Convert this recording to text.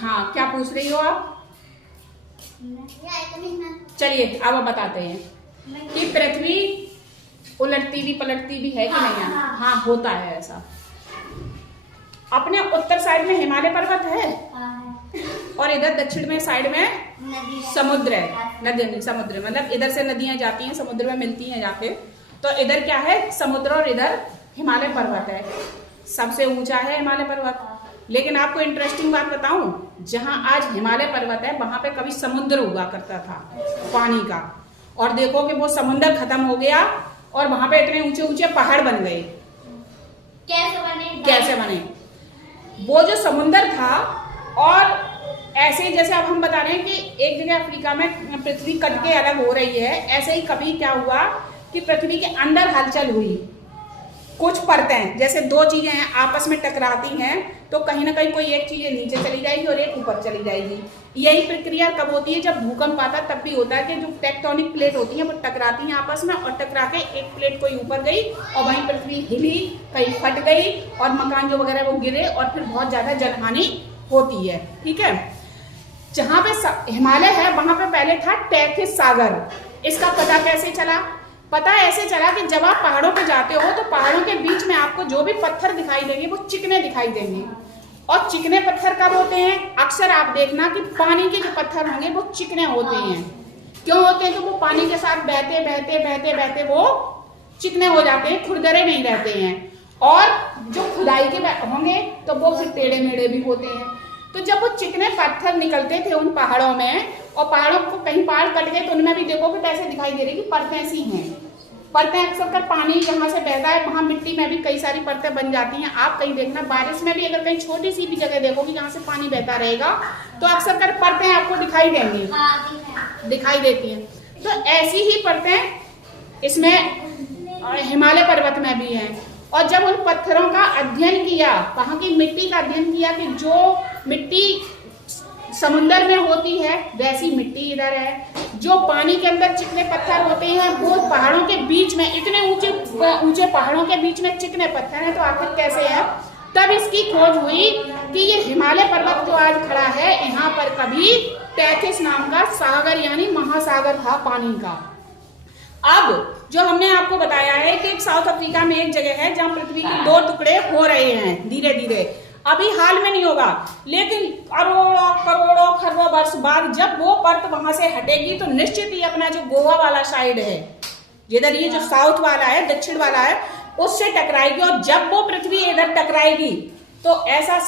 हाँ, क्या पूछ रही हो आप? चलिए अब बताते हैं कि पृथ्वी उलटती भी पलटती भी है कि नहीं है? हाँ, होता है ऐसा। अपने उत्तर साइड में हिमालय पर्वत है और इधर दक्षिण में साइड में समुद्र है। नदी समुद्र मतलब इधर से नदियां जाती हैं, समुद्र में मिलती हैं जाके। तो इधर क्या है? समुद्र और इधर हिमालय पर्वत है। सबसे ऊंचा है हिमालय पर्वत। लेकिन आपको इंटरेस्टिंग बात बताऊं, जहां आज हिमालय पर्वत है वहां पे कभी समुद्र हुआ करता था पानी का, और देखो कि वो समुद्र खत्म हो गया और वहां पे इतने ऊंचे ऊंचे पहाड़ बन गए। कैसे बने? वो जो समुद्र था, और ऐसे जैसे अब हम बता रहे हैं कि एक जगह अफ्रीका में पृथ्वी कट के अलग हो रही है, ऐसे ही कभी क्या हुआ कि पृथ्वी के अंदर हलचल हुई। कुछ परतें, जैसे दो चीजें हैं आपस में टकराती हैं, तो कहीं ना कहीं कोई एक चीज नीचे चली जाएगी और एक ऊपर चली जाएगी। यही प्रक्रिया कब होती है? जब भूकंप आता है तब भी होता है कि जो टेक्टोनिक प्लेट होती हैं वो टकराती हैं आपस में, और टकरा के एक प्लेट कोई ऊपर गई और वहीं पृथ्वी हिली, कहीं फट गई और मकान जो वगैरह वो गिरे और फिर बहुत ज्यादा जनहानि होती है। ठीक है, जहां पे हिमालय है वहां पे पहले था टेथिस सागर। इसका पता कैसे चला? पता ऐसे चला कि जब आप पहाड़ों पे जाते हो तो पहाड़ों के बीच में आपको जो भी पत्थर दिखाई देंगे वो चिकने दिखाई देंगे। और चिकने पत्थर कब होते हैं? अक्सर आप देखना कि पानी के जो पत्थर होंगे वो चिकने होते हैं। क्यों होते हैं? तो वो पानी के साथ बहते बहते बहते बहते वो चिकने हो जाते हैं, खुरदरे नहीं रहते हैं। और जो खुदाई के होंगे तो वो फिर टेढ़े मेढ़े भी होते हैं। तो जब वो चिकने पत्थर निकलते थे उन पहाड़ों में, और पहाड़ों को कहीं पहाड़ कट गए तो उनमें भी देखोगे तो ऐसे दिखाई दे रही कि परतें सी हैं। परतें अक्सर कर पानी जहाँ से बहता है वहां मिट्टी में भी कई सारी परतें बन जाती हैं। आप कहीं देखना बारिश में भी अगर कहीं छोटी सी भी जगह देखोगे जहाँ से पानी बहता रहेगा तो अक्सर कर परतें आपको दिखाई देंगी, दिखाई देती हैं। तो ऐसी ही परतें इसमें हिमालय पर्वत में भी हैं। और जब उन पत्थरों का अध्ययन किया, वहां की मिट्टी का अध्ययन किया कि जो मिट्टी समुद्र में होती है वैसी मिट्टी इधर है, जो पानी के अंदर चिकने पत्थर होते हैं वो पहाड़ों के बीच में, इतने ऊंचे ऊंचे पहाड़ों के बीच में चिकने पत्थर हैं, तो आखिर कैसे है? तब इसकी खोज हुई कि ये हिमालय पर्वत जो आज खड़ा है यहाँ पर कभी टेथिस नाम का सागर यानी महासागर था पानी का। अब जो हमने आपको बताया है कि साउथ अफ्रीका में एक जगह है जहां पृथ्वी के दो टुकड़े हो रहे हैं धीरे धीरे। अभी हाल में नहीं होगा, लेकिन करोड़ों करोड़ों खरबों वर्ष बाद जब वो परत वहां से हटेगी तो निश्चित ही अपना जो गोवा वाला साइड है, जिधर ये जो साउथ वाला है, दक्षिण वाला है, उससे टकराएगी। और जब वो पृथ्वी इधर टकराएगी तो ऐसा